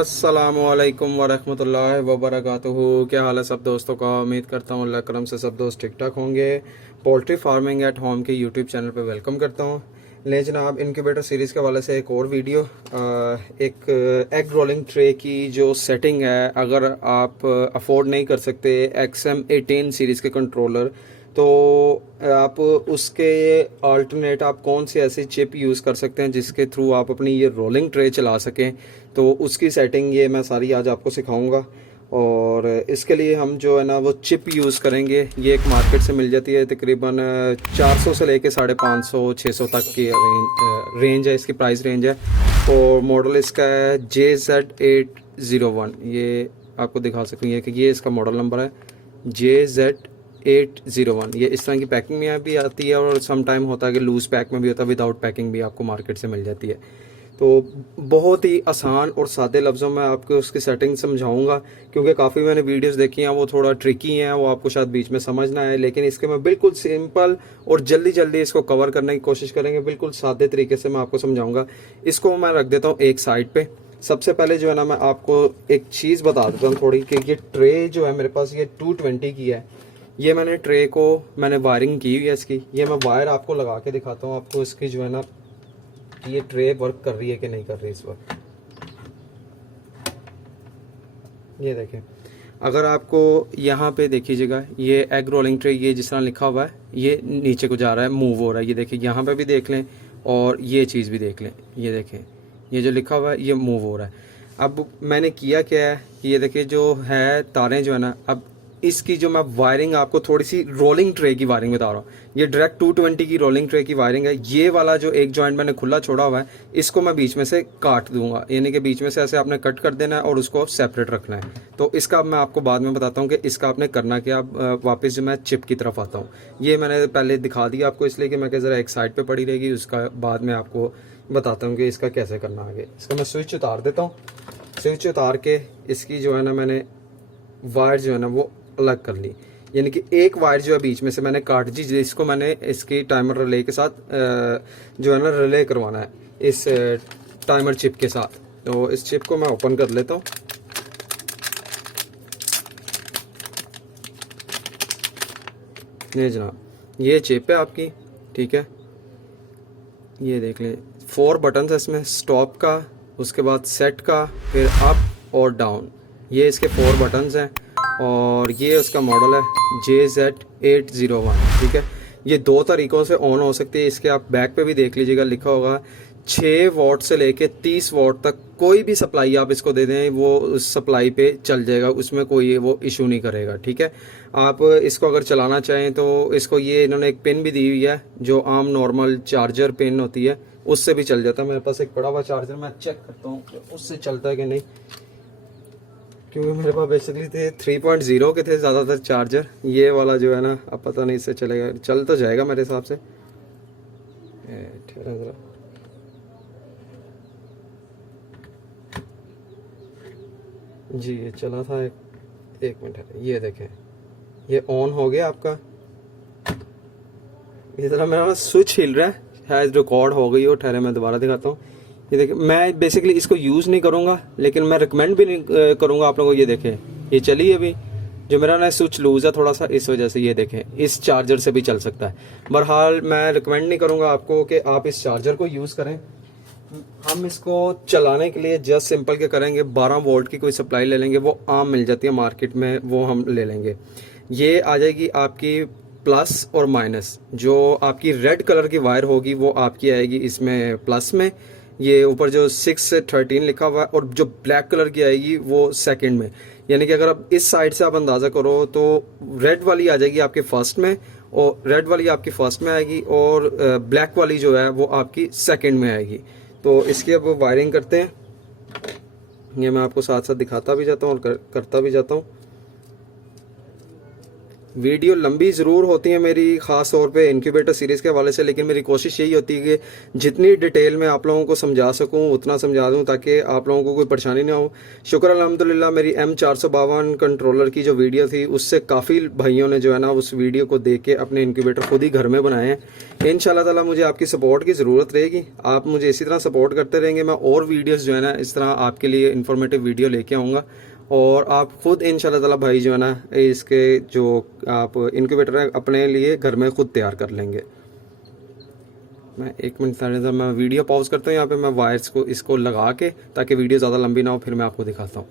अस्सलामुअलैकुम वरहमतुल्लाहि वबरकातुहू। क्या हाल है सब दोस्तों का। उम्मीद करता हूँ अल्लाह करम से सब दोस्त ठीक ठाक होंगे। पोल्ट्री फार्मिंग एट होम के यूट्यूब चैनल पे वेलकम करता हूँ। ले जनाब, इनक्यूबेटर सीरीज़ के हवाले से एक और वीडियो, एक एग रोलिंग ट्रे की जो सेटिंग है, अगर आप अफोर्ड नहीं कर सकते XM18 सीरीज़ के कंट्रोलर, तो आप उसके अल्टरनेट आप कौन सी ऐसी चिप यूज़ कर सकते हैं जिसके थ्रू आप अपनी ये रोलिंग ट्रे चला सकें, तो उसकी सेटिंग ये मैं सारी आज आपको सिखाऊंगा। और इसके लिए हम जो है ना वो चिप यूज़ करेंगे। ये एक मार्केट से मिल जाती है, तकरीबन 400 से लेके 550 600 तक की रेंज है, इसकी प्राइस रेंज है। और मॉडल इसका है JZ801। ये आपको दिखा सकती है कि ये इसका मॉडल नंबर है JZ801। ये इस तरह की पैकिंग में भी आती है और सम टाइम होता है कि लूज़ पैक में भी होता है, विदाउट पैकिंग भी आपको मार्केट से मिल जाती है। तो बहुत ही आसान और सादे लफ्ज़ों में आपको उसकी सेटिंग समझाऊंगा, क्योंकि काफ़ी मैंने वीडियोस देखी हैं वो थोड़ा ट्रिकी हैं, वो आपको शायद बीच में समझ ना आए, लेकिन इसके मैं बिल्कुल सिंपल और जल्दी जल्दी इसको कवर करने की कोशिश करेंगे। बिल्कुल सादे तरीके से मैं आपको समझाऊंगा। इसको मैं रख देता हूँ एक साइड पे। सबसे पहले जो है ना मैं आपको एक चीज़ बता देता हूँ थोड़ी, कि ये ट्रे जो है मेरे पास ये 220 की है। ये मैंने ट्रे को वायरिंग की हुई है इसकी। ये मैं वायर आपको लगा के दिखाता हूँ आपको इसकी जो है ना, ये ट्रे वर्क कर रही है कि नहीं कर रही इस वक्त। ये देखें, अगर आपको यहाँ पे देखिएगा, ये एग रोलिंग ट्रे, ये जिस तरह लिखा हुआ है ये नीचे को जा रहा है, मूव हो रहा है। ये देखिए, यहाँ पे भी देख लें और ये चीज़ भी देख लें। ये देखें, ये जो लिखा हुआ है ये मूव हो रहा है। अब मैंने किया क्या है कि ये देखिए जो है तारें जो है ना, अब इसकी जो मैं वायरिंग आपको थोड़ी सी रोलिंग ट्रे की वायरिंग बता रहा हूँ। ये डायरेक्ट 220 की रोलिंग ट्रे की वायरिंग है। ये वाला जो एक जॉइंट मैंने खुला छोड़ा हुआ है, इसको मैं बीच में से काट दूंगा, यानी कि बीच में से ऐसे आपने कट कर देना है और उसको सेपरेट रखना है। तो इसका मैं आपको बाद में बताता हूँ कि इसका आपने करना क्या। वापस जो मैं चिप की तरफ आता हूँ, ये मैंने पहले दिखा दिया आपको इसलिए कि मैं ज़रा एक साइड पर पड़ी रहेगी, उसका बाद में आपको बताता हूँ कि इसका कैसे करना आगे। इसका मैं स्विच उतार देता हूँ। स्विच उतार के इसकी जो है ना मैंने वायर जो है ना वो अलग कर ली, यानी कि एक वायर जो है बीच में से मैंने काट दी, जिसको मैंने इसकी टाइमर रिले के साथ जो है ना रिले करवाना है इस टाइमर चिप के साथ। तो इस चिप को मैं ओपन कर लेता हूँ। ये जनाब, ये चिप है आपकी, ठीक है। ये देख लें, 4 बटन है इसमें, स्टॉप का, उसके बाद सेट का, फिर अप और डाउन। ये इसके 4 बटन्स हैं और ये उसका मॉडल है JZ801, ठीक है। ये 2 तरीक़ों से ऑन हो सकती है। इसके आप बैक पे भी देख लीजिएगा, लिखा होगा 6 वॉट से लेके 30 वॉट तक कोई भी सप्लाई आप इसको दे दें, वो उस सप्लाई पे चल जाएगा, उसमें कोई वो इशू नहीं करेगा, ठीक है। आप इसको अगर चलाना चाहें तो इसको, ये इन्होंने एक पिन भी दी हुई है जो आम नॉर्मल चार्जर पिन होती है, उससे भी चल जाता है। मेरे पास एक पड़ा हुआ चार्जर, मैं चेक करता हूँ उससे चलता है कि नहीं, क्योंकि मेरे पास बेसिकली थे 3.0 के थे ज़्यादातर चार्जर। ये वाला जो है ना, अब पता नहीं इससे चलेगा, चल तो जाएगा मेरे हिसाब से। ठहरा ज़रा, जी ये चला था, एक मिनट है। ये देखें, ये ऑन हो गया आपका। ये ज़रा मेरा स्विच हिल रहा है, शायद रिकॉर्ड हो गई हो। ठहरे मैं दोबारा दिखाता हूँ। ये देखिए, मैं बेसिकली इसको यूज़ नहीं करूँगा, लेकिन मैं रिकमेंड भी नहीं करूँगा आप लोगों को। ये देखें, ये चली अभी, जो मेरा ना स्विच लूज़ है थोड़ा सा, इस वजह से। ये देखें, इस चार्जर से भी चल सकता है। बहरहाल मैं रिकमेंड नहीं करूँगा आपको कि आप इस चार्जर को यूज़ करें। हम इसको चलाने के लिए जस्ट सिंपल क्या करेंगे, 12 वोल्ट की कोई सप्लाई ले लेंगे, वो आम मिल जाती है मार्केट में, वो हम ले लेंगे। ये आ जाएगी आपकी प्लस और माइनस। जो आपकी रेड कलर की वायर होगी वो आपकी आएगी इसमें प्लस में, ये ऊपर जो 6 से 13 लिखा हुआ है, और जो ब्लैक कलर की आएगी वो सेकंड में। यानी कि अगर आप इस साइड से आप अंदाज़ा करो तो रेड वाली आ जाएगी आपके फर्स्ट में, और रेड वाली आपकी फर्स्ट में आएगी, और ब्लैक वाली जो है वो आपकी सेकंड में आएगी। तो इसकी अब वायरिंग करते हैं। ये मैं आपको साथ साथ दिखाता भी जाता हूँ और करता भी जाता हूँ। वीडियो लंबी ज़रूर होती है मेरी, ख़ास तौर पे इनक्यूबेटर सीरीज़ के हवाले से, लेकिन मेरी कोशिश यही होती है कि जितनी डिटेल में आप लोगों को समझा सकूं उतना समझा दूं ताकि आप लोगों को कोई परेशानी ना हो। शुक्र अल्हम्दुलिल्लाह मेरी M452 कंट्रोलर की जो वीडियो थी उससे काफ़ी भाइयों ने जो है ना उस वीडियो को देख के अपने इनक्यूबेटर खुद ही घर में बनाए हैं। इंशाल्लाह ताला मुझे आपकी सपोर्ट की ज़रूरत रहेगी, आप मुझे इसी तरह सपोर्ट करते रहेंगे। मैं और वीडियोज़ जो है ना इस तरह आपके लिए इन्फॉर्मेटिव वीडियो लेके आऊँगा और आप खुद इंशाल्लाह ताला भाई जो है ना इसके जो आप इनक्यूबेटर है अपने लिए घर में खुद तैयार कर लेंगे। मैं 1 मिनट मैं वीडियो पॉज करता हूँ यहाँ पे, मैं वायर्स को इसको लगा के ताकि वीडियो ज़्यादा लंबी ना हो, फिर मैं आपको दिखाता हूँ।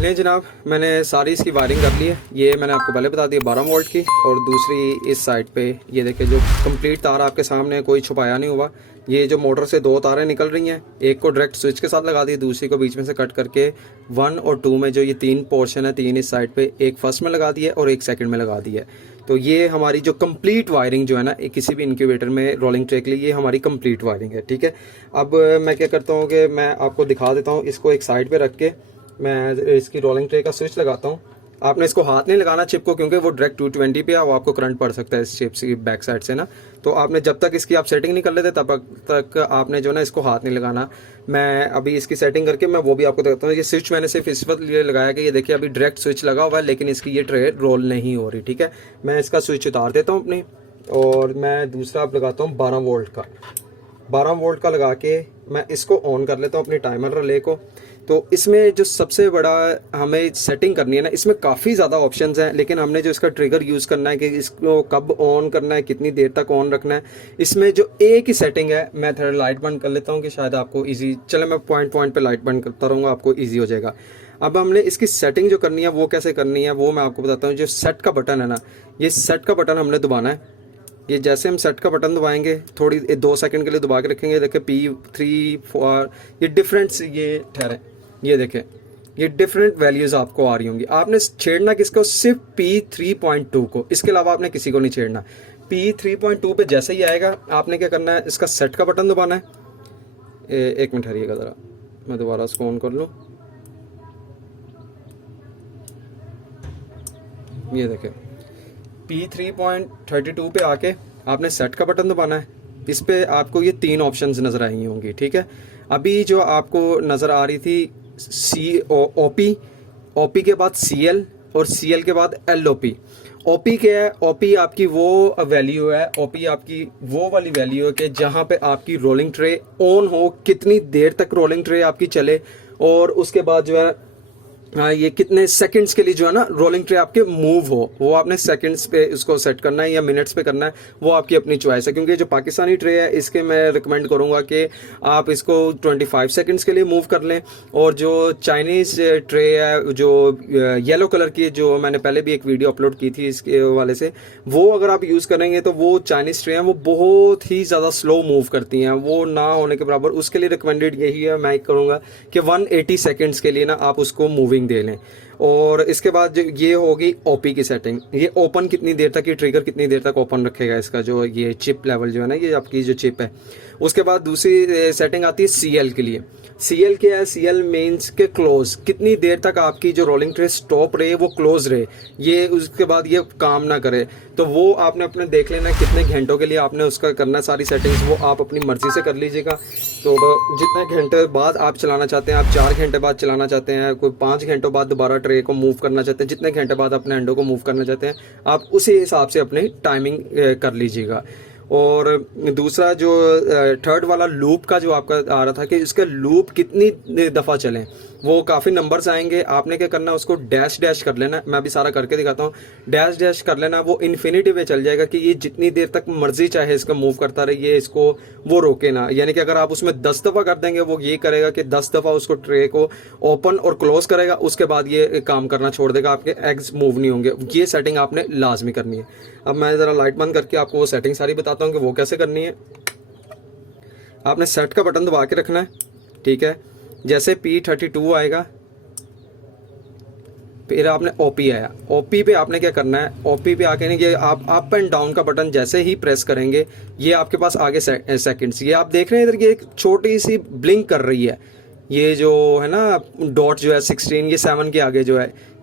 लें जनाब, मैंने सारी इसकी वायरिंग कर ली है। ये मैंने आपको पहले बता दिया 12 वोल्ट की, और दूसरी इस साइड पे ये देखिए जो कंप्लीट तार आपके सामने, कोई छुपाया नहीं हुआ। ये जो मोटर से 2 तारें निकल रही हैं, एक को डायरेक्ट स्विच के साथ लगा दी, दूसरी को बीच में से कट करके 1 और 2 में जो ये 3 पोर्शन है, 3 इस साइड पे, एक फर्स्ट में लगा दिया और एक सेकंड में लगा दिया। तो ये हमारी जो कंप्लीट वायरिंग जो है ना किसी भी इनक्यूबेटर में रोलिंग ट्रे के लिए, ये हमारी कंप्लीट वायरिंग है। ठीक है, अब मैं क्या करता हूँ कि मैं आपको दिखा देता हूँ। इसको एक साइड पर रख के मैं इसकी रोलिंग ट्रे का स्विच लगाता हूँ। आपने इसको हाथ नहीं लगाना चिप को, क्योंकि वो डायरेक्ट 220 पे है, वो आपको करंट पड़ सकता है इस चिप की बैक साइड से ना। तो आपने जब तक इसकी आप सेटिंग नहीं कर लेते तब तक आपने जो ना इसको हाथ नहीं लगाना। मैं अभी इसकी सेटिंग करके मैं वो भी आपको दिखाता हूँ। ये स्विच मैंने सिर्फ इस वक्त लिए लगाया कि ये देखिए अभी डायरेक्ट स्विच लगा हुआ है, लेकिन इसकी ये ट्रे रोल नहीं हो रही। ठीक है, मैं इसका स्विच उतार देता हूँ अपनी, और मैं दूसरा आप लगाता हूँ 12 वोल्ट का। 12 वोल्ट का लगा के मैं इसको ऑन कर लेता हूँ अपनी टाइमर रिले को। तो इसमें जो सबसे बड़ा हमें सेटिंग करनी है ना, इसमें काफ़ी ज़्यादा ऑप्शंस हैं, लेकिन हमने जो इसका ट्रिगर यूज़ करना है कि इसको कब ऑन करना है, कितनी देर तक ऑन रखना है, इसमें जो एक ही सेटिंग है। मैं थोड़ा लाइट बंद कर लेता हूँ कि शायद आपको ईजी चले। मैं पॉइंट पे लाइट बंद करता रहूँगा, आपको ईजी हो जाएगा। अब हमने इसकी सेटिंग जो करनी है वो कैसे करनी है वो मैं आपको बताता हूँ। जो सेट का बटन है ना, ये सेट का बटन हमने दबाना है। ये जैसे हम सेट का बटन दबाएंगे, थोड़ी 2 सेकंड के लिए दबा के रखेंगे, देखिए P3 4 ये डिफरेंट ये ठहरे, ये देखें ये डिफरेंट वैल्यूज़ आपको आ रही होंगी। आपने छेड़ना किसको? सिर्फ P3.2 को, इसके अलावा आपने किसी को नहीं छेड़ना। P3.2 पे जैसे ही आएगा आपने क्या करना है, इसका सेट का बटन दबाना है। 1 मिनट हरिएगा ज़रा, मैं दोबारा इसको ऑन कर लूँ। ये देखें P3.32 पे आके आपने सेट का बटन दबाना है। इस पे आपको ये 3 ऑप्शंस नज़र आई होंगी। ठीक है, अभी जो आपको नज़र आ रही थी OP के बाद CL और CL के बाद LOP। OP क्या है? OP आपकी वो वैल्यू है, OP आपकी वो वाली वैल्यू है कि जहाँ पे आपकी रोलिंग ट्रे ऑन हो, कितनी देर तक रोलिंग ट्रे आपकी चले, और उसके बाद जो है ये कितने सेकंड्स के लिए जो है ना रोलिंग ट्रे आपके मूव हो। वो आपने सेकंड्स पे इसको सेट करना है या मिनट्स पे करना है, वो आपकी अपनी चॉइस है। क्योंकि जो पाकिस्तानी ट्रे है इसके मैं रिकमेंड करूंगा कि आप इसको 25 सेकंड्स के लिए मूव कर लें, और जो चाइनीज़ ट्रे है जो येलो कलर की, जो मैंने पहले भी एक वीडियो अपलोड की थी इसके वाले से, वो अगर आप यूज़ करेंगे तो वो चाइनीज़ ट्रे हैं वो बहुत ही ज़्यादा स्लो मूव करती हैं, वो ना होने के बराबर। उसके लिए रिकमेंडेड यही है, मैं करूँगा कि 180 सेकेंड्स के लिए ना आप उसको मूविंग दे लें। और इसके बाद ये होगी OP की सेटिंग। ये ओपन कितनी देर तक, ये ट्रिगर कितनी देर तक ओपन रखेगा इसका, जो ये चिप लेवल जो है ना, ये आपकी जो चिप है। उसके बाद दूसरी सेटिंग आती है CL के लिए। CL क्या है? CL मीन्स के क्लोज, कितनी देर तक आपकी जो रोलिंग ट्रे स्टॉप रहे, वो क्लोज रहे, ये उसके बाद ये काम ना करे। तो वो आपने अपने देख लेना कितने घंटों के लिए आपने उसका करना, सारी सेटिंग्स वो आप अपनी मर्जी से कर लीजिएगा। तो जितने घंटे बाद आप चलाना चाहते हैं, आप 4 घंटे बाद चलाना चाहते हैं, कोई 5 घंटों बाद दोबारा ट्रे को मूव करना चाहते हैं, जितने घंटे बाद अपने हैंडों को मूव करना चाहते हैं, आप उसी हिसाब से अपनी टाइमिंग कर लीजिएगा। और दूसरा जो थर्ड वाला लूप का जो आपका आ रहा था कि इसका लूप कितनी दफ़ा चलें, वो काफ़ी नंबर्स आएंगे। आपने क्या करना है, उसको डैश डैश कर लेना। मैं अभी सारा करके दिखाता हूँ। डैश डैश कर लेना, वो इन्फिनिटी पे चल जाएगा कि ये जितनी देर तक मर्जी चाहे इसका मूव करता रहे, ये इसको वो रोके ना। यानी कि अगर आप उसमें 10 दफ़ा कर देंगे, वो ये करेगा कि 10 दफ़ा उसको ट्रे को ओपन और क्लोज करेगा, उसके बाद ये काम करना छोड़ देगा, आपके एग्स मूव नहीं होंगे। ये सेटिंग आपने लाजमी करनी है। अब मैं ज़रा लाइट बंद करके आपको वो सेटिंग सारी बताता हूँ कि वो कैसे करनी है। आपने सेट का बटन दबा के रखना है, ठीक है। जैसे P32 आएगा, फिर आपने OP आया, OP पे आपने क्या करना है, OP पे आके ये आप अप एंड डाउन का बटन जैसे ही प्रेस करेंगे, ये आपके पास आगे सेकंड्स, ये आप देख रहे हैं इधर, ये एक छोटी सी ब्लिंक कर रही है। ये जो है ना डॉट जो है 16, ये 7 के आगे जो है,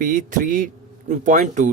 P3.2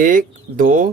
1 2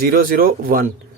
001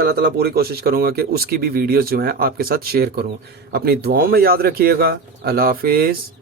इंशाल्लाह ताला पूरी कोशिश करूँगा कि उसकी भी वीडियोस जो हैं आपके साथ शेयर करूँ। अपनी दुआओं में याद रखिएगा। अल्लाह हाफिज़।